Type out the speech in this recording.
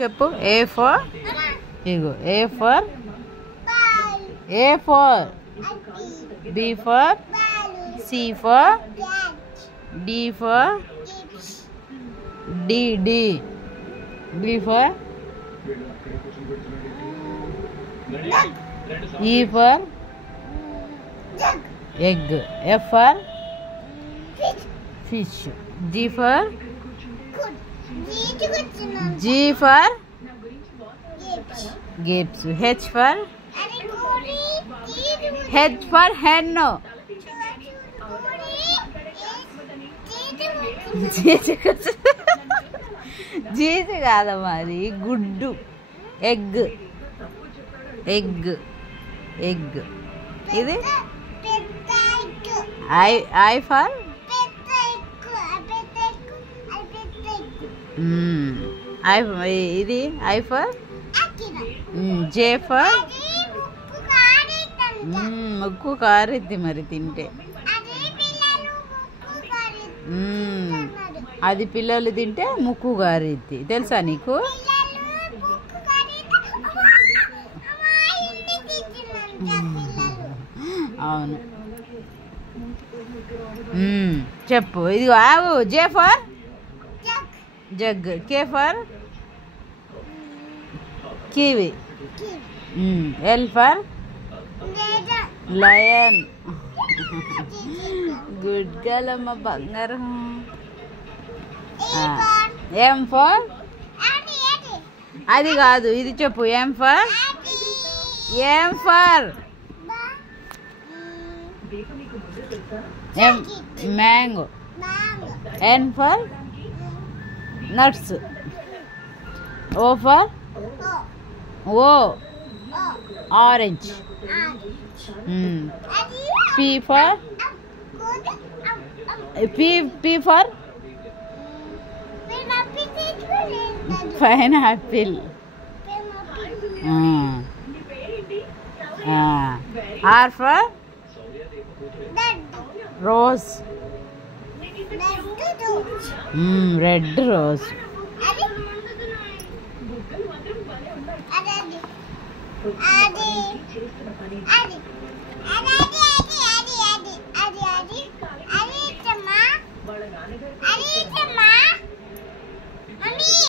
చెప్పు. A for ego A for B for C for D for D for E for egg, F for fish, G for grapes, H for hen. జీజు కాదమ్మా, అది గుడ్డు. Egg ఇది I for ఇది I for J for ముక్కు కారిద్ది మరి తింటే. అది పిల్లలు తింటే ముక్కు కారిద్ది, తెలుసా నీకు? అవును. చెప్పు. ఇది ఆవు. J for jug, K for kiwi, L for lion. Good girl అమ్మ, బంగారం. ఎం ఫర్ అది కాదు, ఇది చెప్పు. M for mango. N for nuts. O for orange. P for pineapple. R for rose. Red rose.